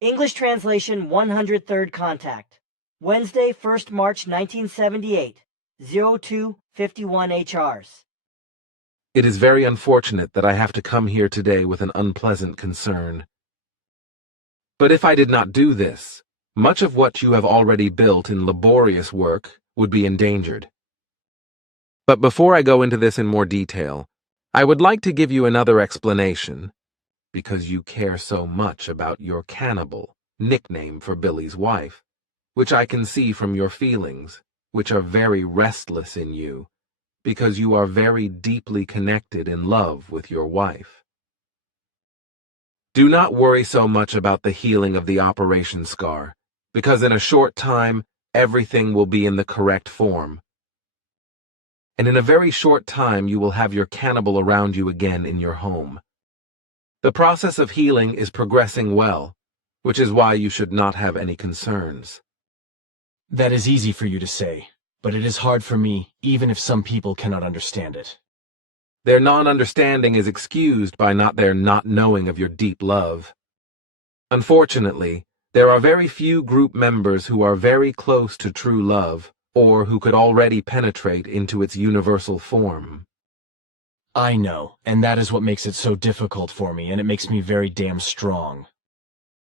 English translation 103rd contact. Wednesday, 1st March 1978, 0251 HRs. It is very unfortunate that I have to come here today with an unpleasant concern. But if I did not do this, much of what you have already built in laborious work would be endangered. But before I go into this in more detail, I would like to give you another explanation, because you care so much about your cannibal, nickname for Billy's wife, which I can see from your feelings, which are very restless in you, because you are very deeply connected in love with your wife. Do not worry so much about the healing of the operation scar, because in a short time, everything will be in the correct form. And in a very short time, you will have your cannibal around you again in your home. The process of healing is progressing well, which is why you should not have any concerns. That is easy for you to say, but it is hard for me, even if some people cannot understand it. Their non-understanding is excused by their not knowing of your deep love. Unfortunately, there are very few group members who are very close to true love, or who could already penetrate into its universal form. I know, and that is what makes it so difficult for me, and it makes me very damn strong.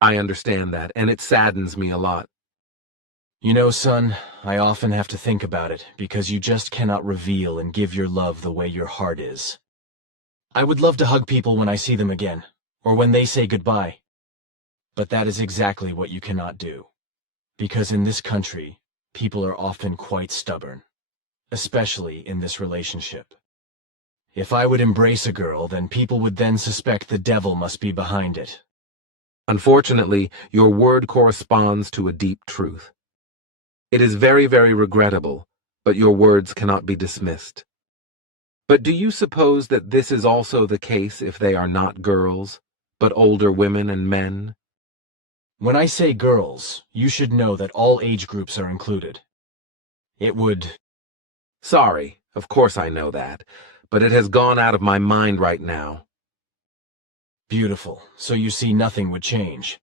I understand that, and it saddens me a lot. You know, son, I often have to think about it, because you just cannot reveal and give your love the way your heart is. I would love to hug people when I see them again, or when they say goodbye. But that is exactly what you cannot do. Because in this country, people are often quite stubborn, especially in this relationship. If I would embrace a girl, then people would then suspect the devil must be behind it. Unfortunately, your word corresponds to a deep truth. It is very, very regrettable, but your words cannot be dismissed. But do you suppose that this is also the case if they are not girls, but older women and men? When I say girls, you should know that all age groups are included. It would... Sorry, of course I know that, but it has gone out of my mind right now. Beautiful, so you see nothing would change.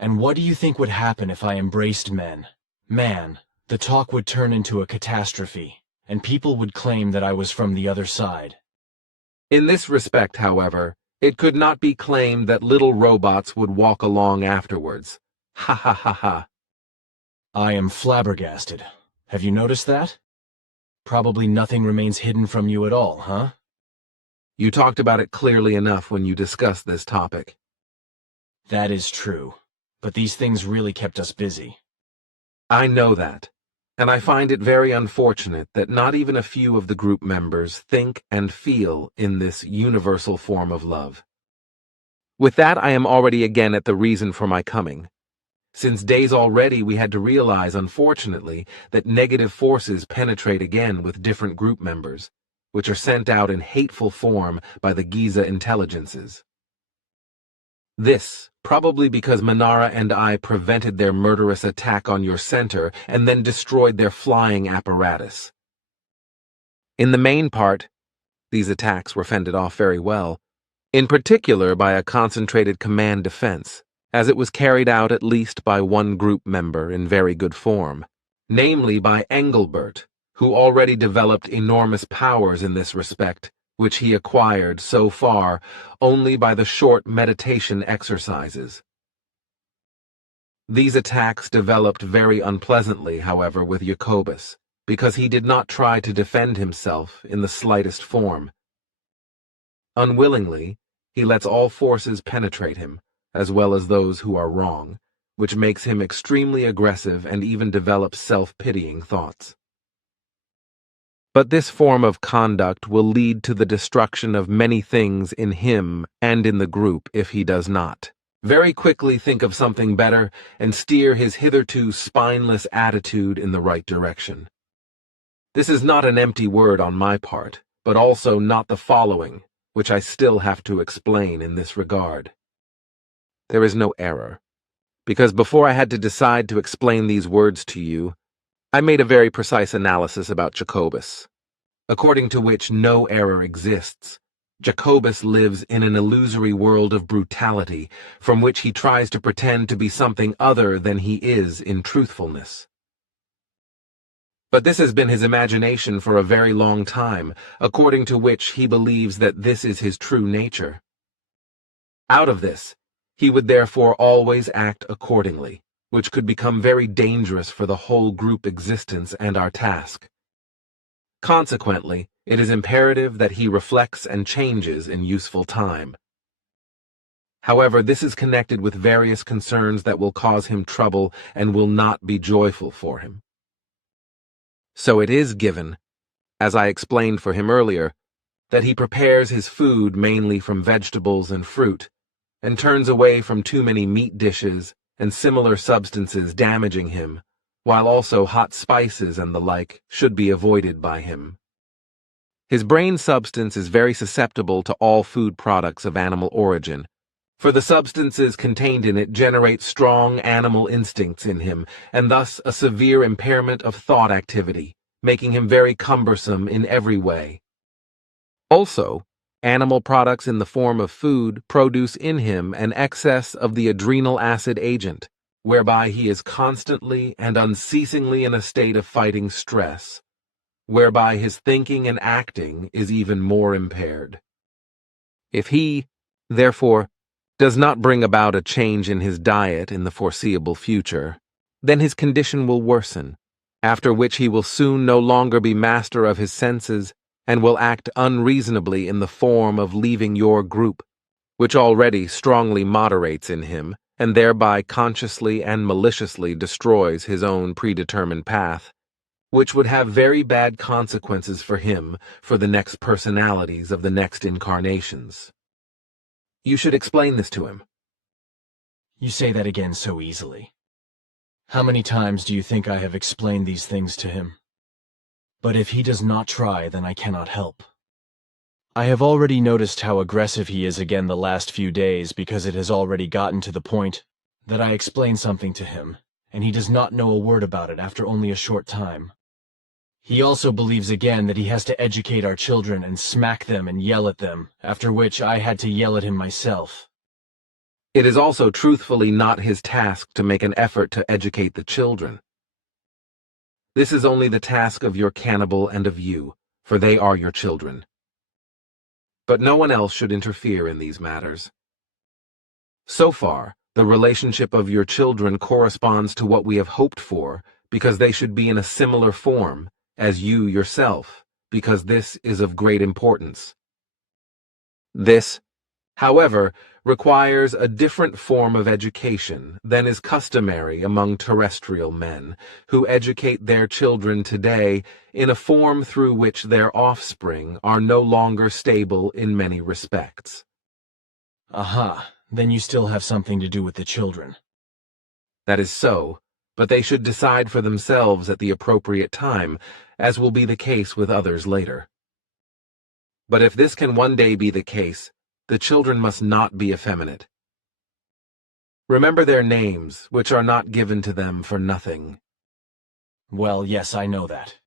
And what do you think would happen if I embraced men? Man, the talk would turn into a catastrophe, and people would claim that I was from the other side. In this respect, however, it could not be claimed that little robots would walk along afterwards. Ha ha ha ha. I am flabbergasted. Have you noticed that? Probably nothing remains hidden from you at all, huh? You talked about it clearly enough when you discussed this topic. That is true, but these things really kept us busy. I know that, and I find it very unfortunate that not even a few of the group members think and feel in this universal form of love. With that, I am already again at the reason for my coming. Since days already we had to realize, unfortunately, that negative forces penetrate again with different group members, which are sent out in hateful form by the Giza intelligences. This, probably because Manara and I prevented their murderous attack on your center and then destroyed their flying apparatus. In the main part, these attacks were fended off very well, in particular by a concentrated command defense, as it was carried out at least by one group member in very good form, namely by Engelbert, who already developed enormous powers in this respect, which he acquired so far only by the short meditation exercises. These attacks developed very unpleasantly, however, with Jacobus, because he did not try to defend himself in the slightest form. Unwillingly, he lets all forces penetrate him, as well as those who are wrong, which makes him extremely aggressive and even develops self-pitying thoughts. But this form of conduct will lead to the destruction of many things in him and in the group if he does not very quickly think of something better and steer his hitherto spineless attitude in the right direction. This is not an empty word on my part, but also not the following, which I still have to explain in this regard. There is no error, because before I had to decide to explain these words to you, I made a very precise analysis about Jacobus, according to which no error exists, Jacobus lives in an illusory world of brutality from which he tries to pretend to be something other than he is in truthfulness. But this has been his imagination for a very long time, according to which he believes that this is his true nature. Out of this, he would therefore always act accordingly, which could become very dangerous for the whole group existence and our task. Consequently, it is imperative that he reflects and changes in useful time. However, this is connected with various concerns that will cause him trouble and will not be joyful for him. So it is given, as I explained for him earlier, that he prepares his food mainly from vegetables and fruit, and turns away from too many meat dishes and similar substances damaging him, while also hot spices and the like should be avoided by him. His brain substance is very susceptible to all food products of animal origin, for the substances contained in it generate strong animal instincts in him, and thus a severe impairment of thought activity, making him very cumbersome in every way. Also, animal products in the form of food produce in him an excess of the adrenal acid agent, whereby he is constantly and unceasingly in a state of fighting stress, whereby his thinking and acting is even more impaired. If he, therefore, does not bring about a change in his diet in the foreseeable future, then his condition will worsen, after which he will soon no longer be master of his senses and will act unreasonably in the form of leaving your group, which already strongly moderates in him, and thereby consciously and maliciously destroys his own predetermined path, which would have very bad consequences for him for the next personalities of the next incarnations. You should explain this to him. You say that again so easily. How many times do you think I have explained these things to him? But if he does not try, then I cannot help. I have already noticed how aggressive he is again the last few days because it has already gotten to the point that I explain something to him, and he does not know a word about it after only a short time. He also believes again that he has to educate our children and smack them and yell at them, after which I had to yell at him myself. It is also truthfully not his task to make an effort to educate the children. This is only the task of your cannibal and of you, for they are your children. But no one else should interfere in these matters. So far, the relationship of your children corresponds to what we have hoped for, because they should be in a similar form as you yourself, because this is of great importance. This, however, requires a different form of education than is customary among terrestrial men, who educate their children today in a form through which their offspring are no longer stable in many respects. Aha, then you still have something to do with the children. That is so, but they should decide for themselves at the appropriate time, as will be the case with others later. But if this can one day be the case, the children must not be effeminate. Remember their names, which are not given to them for nothing. Well, yes, I know that.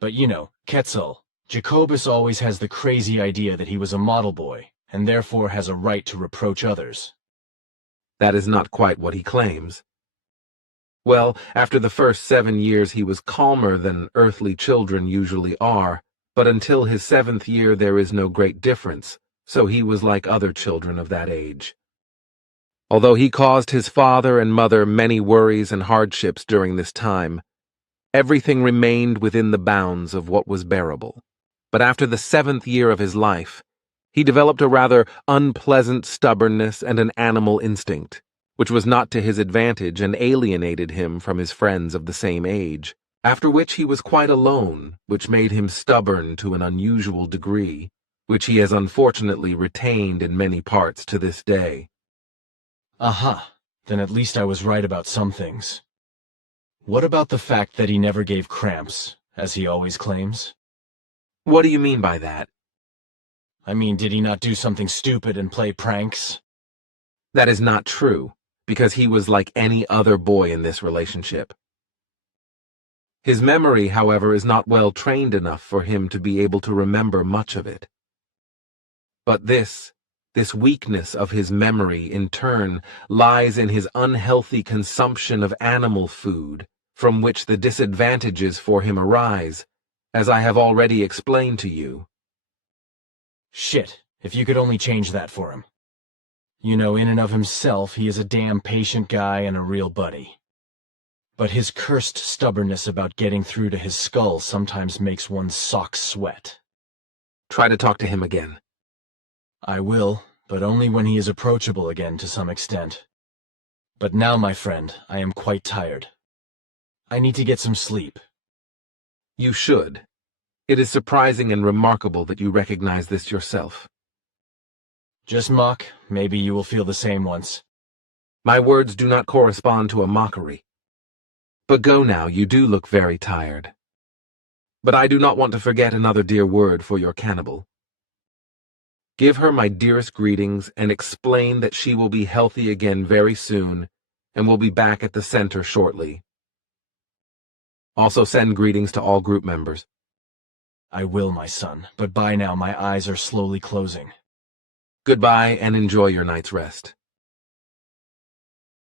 But you know, Quetzal, Jacobus always has the crazy idea that he was a model boy, and therefore has a right to reproach others. That is not quite what he claims. Well, after the first 7 years he was calmer than earthly children usually are, but until his 7th year there is no great difference, so he was like other children of that age. Although he caused his father and mother many worries and hardships during this time, everything remained within the bounds of what was bearable. But after the 7th year of his life, he developed a rather unpleasant stubbornness and an animal instinct, which was not to his advantage and alienated him from his friends of the same age, after which he was quite alone, which made him stubborn to an unusual degree, which he has unfortunately retained in many parts to this day. Aha, then at least I was right about some things. What about the fact that he never gave cramps, as he always claims? What do you mean by that? I mean, did he not do something stupid and play pranks? That is not true, because he was like any other boy in this relationship. His memory, however, is not well trained enough for him to be able to remember much of it. But this weakness of his memory, in turn, lies in his unhealthy consumption of animal food, from which the disadvantages for him arise, as I have already explained to you. Shit, if you could only change that for him. You know, in and of himself, he is a damn patient guy and a real buddy. But his cursed stubbornness about getting through to his skull sometimes makes one's socks sweat. Try to talk to him again. I will, but only when he is approachable again to some extent. But now, my friend, I am quite tired. I need to get some sleep. You should. It is surprising and remarkable that you recognize this yourself. Just mock, maybe you will feel the same once. My words do not correspond to a mockery. But go now, you do look very tired. But I do not want to forget another dear word for your cannibal. Give her my dearest greetings and explain that she will be healthy again very soon and will be back at the center shortly. Also send greetings to all group members. I will, my son, but by now my eyes are slowly closing. Goodbye and enjoy your night's rest.